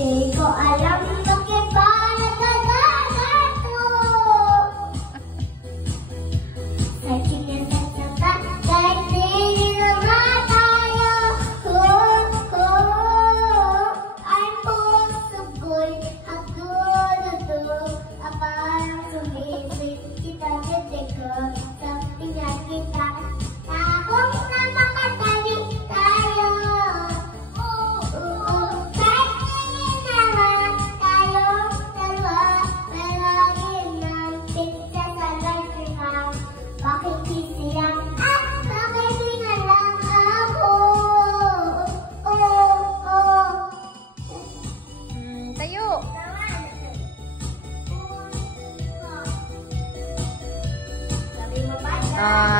Di ko alam bakit ba nagkagato. Sa sinasasata, kahit hindi naman tayo. I'm full of good, hagulo-do. Parang sumisip kita dede ko. Sa pinakita, takong na makatabi tayo. Kahit hindi naman tayong dalawa, palagi nang pinagsasalan ka. Bakit sisiyan at bakit di na lang ako? Tayo. Sabi mo ba?